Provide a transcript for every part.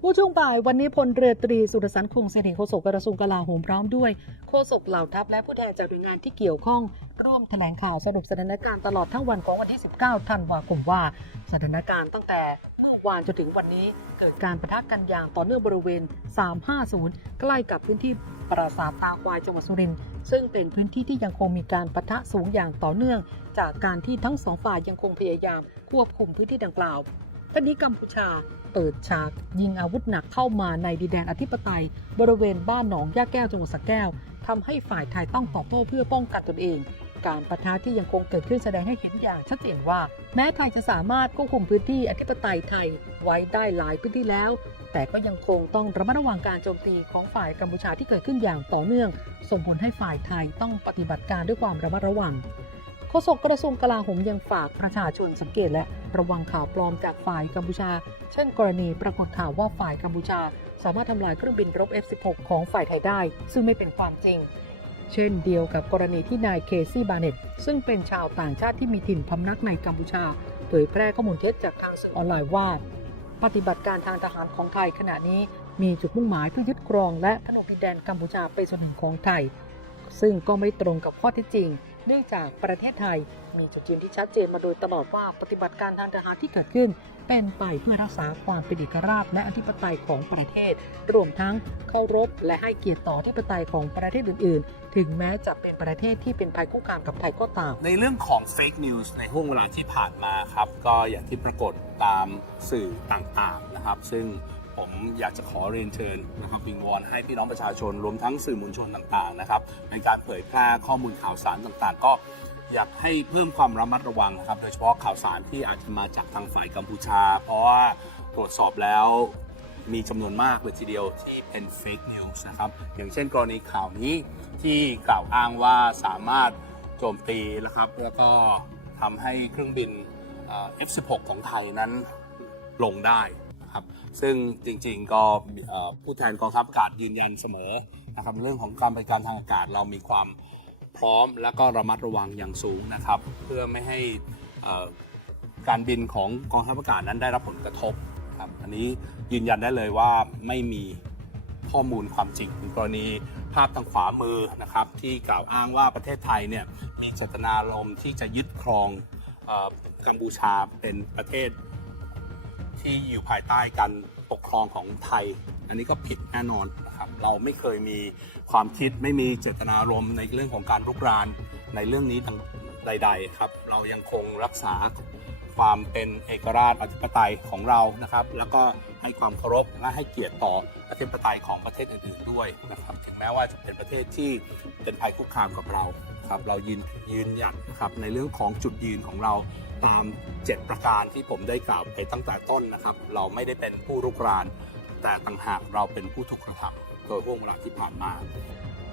เมื่อช่วงบ่ายวันนี้พลเรือตรีสุรสันคงเสถียรโฆษกกระทรวงกลาโหมพร้อมด้วยโฆษกเหล่าทัพและผู้แทนจากหน่วยงานที่เกี่ยวข้อง ร่วมแถลงข่าวสรุปสถานการณ์ตลอดทั้งวันของวันที่ 19 ธันวาคมว่า สถานการณ์ตั้งแต่เมื่อวานจนถึงวันนี้เกิดการประทะกันอย่างต่อเนื่องบริเวณ 350 ใกล้กับพื้นที่ปราสาทตาควายจังหวัดสุรินทร์ซึ่งเป็นพื้นที่ที่ยังคงมีการปะทะสูงอย่างต่อเนื่อง จากการที่ทั้งสองฝ่ายยังคงพยายามควบคุมพื้นที่ดังกล่าว ท่านี้กัมพูชาเปิดฉากยิงอาวุธหนักเข้ามาในดินแดนอธิปไตย บริเวณบ้านหนองย่าแก้วจังหวัดสระแก้วทำให้ฝ่ายไทยต้องตอบโต้เพื่อป้องกันตนเอง การประทะที่ยังคงเกิดขึ้นแสดงให้เห็นอย่างชัดเจนว่า แม้ไทยจะสามารถควบคุมพื้นที่อธิปไตยไทยไว้ได้หลายพื้นที่แล้ว แต่ก็ยังคงต้องระมัดระวังการโจมตีของฝ่ายกัมพูชาที่เกิดขึ้นอย่างต่อเนื่อง ส่งผลให้ฝ่ายไทยต้องปฏิบัติการด้วยความระมัดระวัง โฆษกกระทรวงกลาโหมยังฝากประชาชนสังเกตและระวังข่าวปลอมจากฝ่ายกัมพูชา เช่นกรณีปรากฏข่าวว่าฝ่ายกัมพูชา สามารถทำลายเครื่องบินรบ F-16 ของฝ่ายไทยได้ ซึ่งไม่เป็นความจริง เช่นเดียวกับกรณีที่นายเคซี่บาเน็ตซึ่งเป็นชาวต่างชาติที่มีถิ่นพำนักในกัมพูชา เผยแพร่ข้อมูลเท็จจากทางสื่อออนไลน์ว่า ปฏิบัติการทางทหารของไทยขณะนี้มีจุดมุ่งหมายเพื่อยึดครองและผนวกดินแดนกัมพูชาเป็นส่วนหนึ่งของไทย ซึ่งก็ไม่ตรงกับข้อเท็จจริง เนื่องจากประเทศไทย มีจุดยืนที่ชัดเจนมาโดยตลอดว่าปฏิบัติการทางทหารที่เกิดขึ้น เป็นไปเพื่อรักษาความเป็นเอกราชและอธิปไตยของประเทศ รวมทั้งเคารพและให้เกียรติต่ออธิปไตยของประเทศอื่น ๆ ถึงแม้จะเป็นประเทศที่เป็นภัยคุกคามกับไทยก็ตาม ในเรื่องของ Fake News ในห่วงเวลาที่ผ่านมาครับก็อย่างที่ปรากฏตามสื่อต่างๆนะครับ ซึ่ง ผมอยากจะขอเรียนเชิญนะครับวิงวอนให้พี่น้องประชาชนรวมทั้งสื่อมวลชนต่างๆนะครับในการเผยแพร่ข้อมูลข่าวสารต่างๆ ก็อยากให้เพิ่มความระมัดระวังนะครับ โดยเฉพาะข่าวสารที่อาจจะมาจากทางฝ่ายกัมพูชา เพราะว่าตรวจสอบแล้วมีจำนวนมากเลยทีเดียวที่เป็น Fake News นะครับ อย่างเช่นกรณีข่าวนี้ที่กล่าวอ้างว่าสามารถโจมตีนะครับ แล้วก็ทำให้เครื่องบินเอ่อ F16 ของไทยนั้นลงได้ นะครับ ซึ่งจริงๆก็ผู้แทนกองทัพอากาศยืนยันเสมอนะครับเรื่องของการบริการทางอากาศเรามีความพร้อมและก็ระมัดระวังอย่างสูงนะครับ เพื่อไม่ให้การบินของกองทัพอากาศนั้นได้รับผลกระทบครับอันนี้ยืนยันได้เลยว่าไม่มีข้อมูลความจริงกรณีภาพทางขวามือนะครับ ที่กล่าวอ้างว่าประเทศไทยเนี่ยมีเจตนารมณ์ที่จะยึดครองเออกัมพูชาเป็นประเทศ ที่อยู่ภายใต้การปกครองของไทย อันนี้ก็ผิดแน่นอนนะครับเราไม่เคยมีความคิดไม่มีเจตนารมณ์ในเรื่องของการรุกรานในเรื่องนี้ต่างใด ๆ ครับ เรายังคงรักษาความเป็นเอกราชอธิปไตยของเรานะครับ แล้วก็ให้ความเคารพและให้เกียรติต่ออธิปไตยของประเทศอื่นๆด้วยนะครับ ถึงแม้ว่าจะเป็นประเทศที่เป็นภัยคุกคามกับเรา ครับเรายืนยืนหยัดนะครับในเรื่องของจุดยืนของเราตาม 7 ประการที่ผมได้กล่าวไปตั้งแต่ต้นนะครับ เราไม่ได้เป็นผู้รุกราน แต่ต่างหากเราเป็นผู้ถูกกระทำโดยห่วงเวลาที่ผ่านมา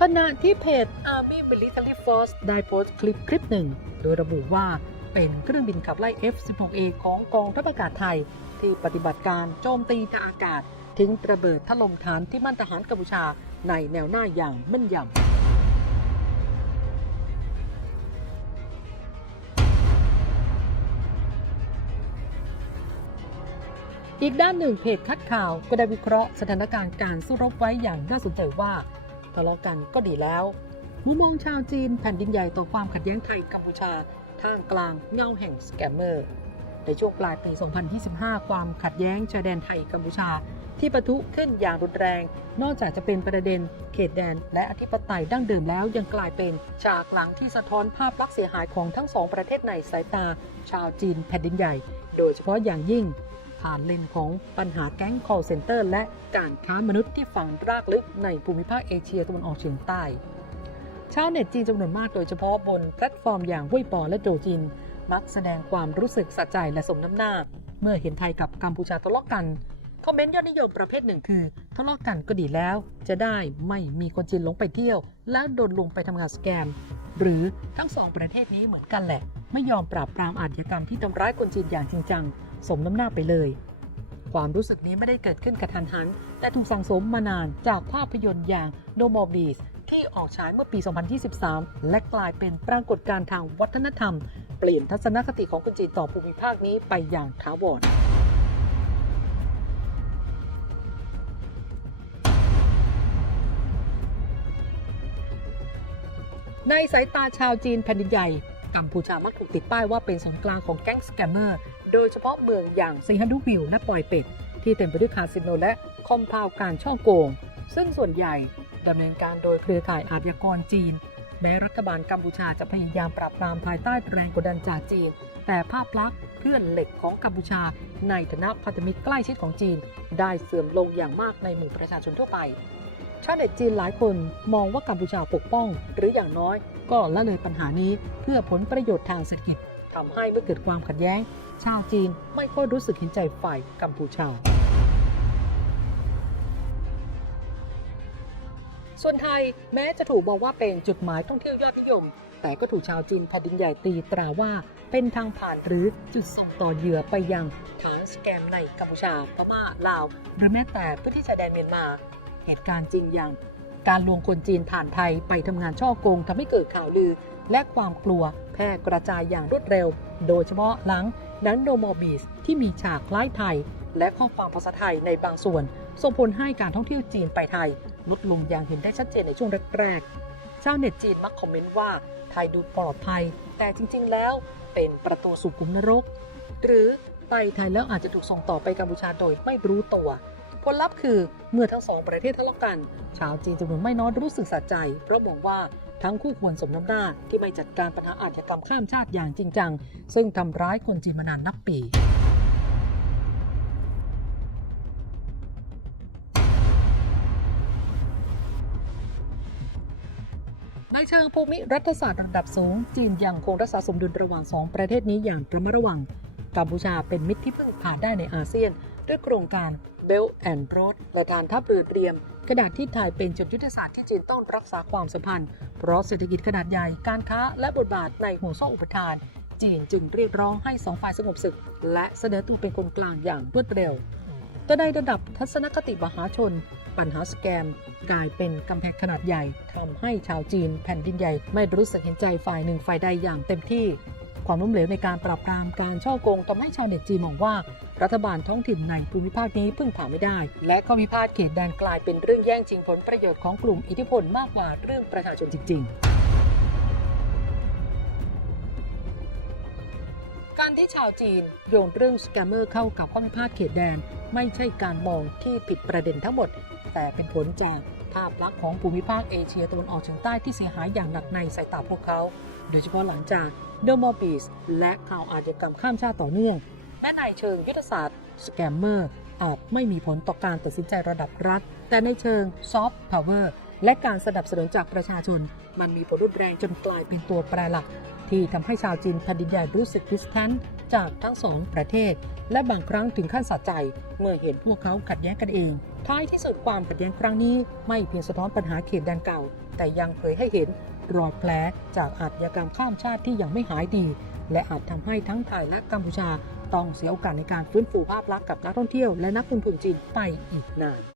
ขณะที่เพจ Army Military Force ได้โพสต์คลิปคลิปหนึ่ง โดยระบุว่าเป็นเครื่องบินขับไล่ F-16A ของกองทัพอากาศไทย ที่ปฏิบัติการโจมตีทางอากาศ ทิ้งระเบิดถล่มฐานที่มั่นทหารกัมพูชาในแนวหน้าอย่างแม่นยำ อีกด้านหนึ่งเพจคัดข่าวก็ได้วิเคราะห์สถานการณ์การสู้รบไว้อย่างน่าสนใจว่าทะเลาะกันก็ดีแล้วมุมมองชาวจีนแผ่นดินใหญ่ต่อความขัดแย้งไทยกัมพูชาท่ามกลางเงาแห่งสแกมเมอร์ ในช่วงปลายปี 2025 ความขัดแย้งชายแดนไทยกัมพูชา ที่ปะทุขึ้นอย่างรุนแรง นอกจากจะเป็นประเด็นเขตแดนและอธิปไตยดั้งเดิมแล้วยังกลายเป็นฉากหลังที่สะท้อนภาพลักษณ์เสียหายของทั้งสองประเทศในสายตาชาวจีนแผ่นดินใหญ่ โดยเฉพาะอย่างยิ่ง ผ่านเลนของปัญหาแก๊ง call center และการค้ามนุษย์ที่ฝังรากลึกในภูมิภาคเอเชียตะวันออกเฉียงใต้ ชาวเน็ตจีนจำนวนมากโดยเฉพาะบนแพลตฟอร์มอย่างห้วยปอและโจจิน มักแสดงความรู้สึกสะใจและสมน้ำหน้า เมื่อเห็นไทยกับกัมพูชาทะเลาะกันคอมเมนต์ยอดนิยมประเภทหนึ่งคือทะเลาะกันก็ดีแล้ว จะได้ไม่มีคนจีนหลงไปเที่ยว แล้วโดนลงไปทำงานสแกม หรือทั้งสองประเทศนี้เหมือนกันแหละ ไม่ยอมปราบปรามอาชญากรรมที่ทำร้ายคนจีนอย่างจริงจัง สมน้ำหน้าไปเลย ความรู้สึกนี้ไม่ได้เกิดขึ้นกระทันหัน แต่ถูกสั่งสมมานานจากภาพยนตร์อย่าง No More Beast ที่ออกฉายเมื่อปี 2023 และกลายเป็นปรากฏการณ์ทางวัฒนธรรม เปลี่ยนทัศนคติของคนจีนต่อภูมิภาคนี้ไปอย่างถาวรในสายตาชาวจีนแผ่นดินใหญ่ กัมพูชามักถูกติดป้ายว่าเป็นศูนย์กลางของแก๊งสแกมเมอร์ โดยเฉพาะเมืองอย่างซีฮันดูวิวและปอยเป็ด ที่เต็มไปด้วยคาสิโนและคอมพาวการช่อโกง ซึ่งส่วนใหญ่ดำเนินการโดยเครือข่ายอาชญากรจีน แม้รัฐบาลกัมพูชาจะพยายามปราบปรามภายใต้แรงกดดันจากจีน แต่ภาพลักษณ์เพื่อนเหล็กของกัมพูชา ในฐานะพันธมิตรใกล้ชิดของจีน ได้เสื่อมลงอย่างมากในหมู่ประชาชนทั่วไป ชาวเน็ตจีนหลายคนมองว่ากัมพูชาปกป้อง หรืออย่างน้อย ก็ละเลยปัญหานี้เพื่อผลประโยชน์ทางเศรษฐกิจทำให้เมื่อเกิดความขัดแย้ง ชาวจีนไม่ค่อยรู้สึกเห็นใจฝ่ายกัมพูชา ส่วนไทยแม้จะถูกบอกว่าเป็นจุดหมายท่องเที่ยวยอดนิยม แต่ก็ถูกชาวจีนแผ่นดินใหญ่ตีตราว่าเป็นทางผ่านหรือจุดส่งต่อเหยื่อไปยังฐานสแกมในกัมพูชาพม่าลาว หรือแม้แต่พื้นที่ชายแดนเมียนมา เหตุการณ์จริงอย่าง การลวงคนจีนผ่านไทยไปทำงานช่อโกงทำให้เกิดข่าวลือ และความกลัวแพร่กระจายอย่างรวดเร็ว โดยเฉพาะหลังนันโดมอบีสที่มีฉากคล้ายไทย และข้อความภาษาไทยในบางส่วน ส่งผลให้การท่องเที่ยวจีนไปไทย ลดลงอย่างเห็นได้ชัดเจนในช่วงแรกๆชาวเน็ตจีนมักคอมเมนต์ว่าไทยดูปลอดภัย แต่จริง ๆ แล้วเป็นประตูสู่กุมนรก หรือไปไทยแล้วอาจจะถูกส่งต่อไปกัมพูชาโดยไม่รู้ตัว ผลลัพธ์คือเมื่อทั้งสองประเทศทะเลาะกัน ชาวจีนจำนวนไม่น้อยรู้สึกสะใจ เพราะมองว่าทั้งคู่ควรสมน้ำหน้าที่ไม่จัดการปัญหาอาชญากรรมข้ามชาติอย่างจริงจัง ซึ่งทำร้ายคนจีนมานานนับปีในเชิงภูมิรัฐศาสตร์ระดับสูง จีนยังคงรักษาสมดุลระหว่างสองประเทศนี้อย่างระมัดระวัง กัมพูชาเป็นมิตรที่เพึ่งพานได้ในอาเซียน ด้วยโครงการ Belt and Road และฐานทัพเรือเตรียมขณะที่ไทยเป็นจุดยุทธศาสตร์ที่จีนต้องรักษาความสัมพันธ์ เพราะเศรษฐกิจขนาดใหญ่การค้าและบทบาทในห่วงโซ่อุปทาน จีนจึงเรียกร้องให้สองฝ่ายสงบศึก และเสนอตัวเป็นคนกลางอย่างรวดเร็วแต่ในระดับทัศนคติมหาชน ปัญหาสแกม กลายเป็นกำแพงขนาดใหญ่ทำให้ชาวจีนแผ่นดินใหญ่ไม่รู้สึกเห็นใจฝ่ายหนึ่งฝ่ายใดอย่างเต็มที่ ความล้มเหลวในการปราบปรามการช่อโกงทำให้ชาวเน็ตจีมองว่า รัฐบาลท้องถิ่นในภูมิภาคนี้พึ่งพาไม่ได้ และข้อพิพาทเขตแดนกลายเป็นเรื่องแย่งชิงผลประโยชน์ของกลุ่มอิทธิพลมากกว่าเรื่องประชาชนจริง ๆการที่ชาวจีนโยงเรื่องสแกมเมอร์เข้ากับข้อพิพาทเขตแดน ไม่ใช่การมองที่ผิดประเด็นทั้งหมด แต่เป็นผลจากภาพลักษณ์ของภูมิภาคเอเชียตะวันออกเฉียงใต้ที่เสียหายอย่างหนักในสายตาพวกเขา โดยเฉพาะหลังจากเดอร์มอร์บีสและข่าวอาชญากรรมข้ามชาติต่อเนื่อง และในเชิงยุทธศาสตร์สแกมเมอร์อาจไม่มีผลต่อการตัดสินใจระดับรัฐ แต่ในเชิงซอฟต์พาวเวอร์และการสนับสนุนจากประชาชน มันมีผลรุนแรงจนกลายเป็นตัวแปรหลัก ที่ทำให้ชาวจีนแผ่นดินใหญ่รู้สึกดิสแทนจากทั้งสองประเทศ และบางครั้งถึงขั้นสะใจ เมื่อเห็นพวกเขาขัดแย้งกันเอง ท้ายที่สุดความขัดแย้งครั้งนี้ไม่เพียงสะท้อนปัญหาเขตแดนเก่า แต่ยังเผยให้เห็น รอยแผลจากอาชญากรรมข้ามชาติที่ยังไม่หายดี และอาจทำให้ทั้งไทยและกัมพูชาต้องเสียโอกาสในการฟื้นฟูภาพลักษณ์กับนักท่องเที่ยวและนักลงทุนจีนไปอีกนาน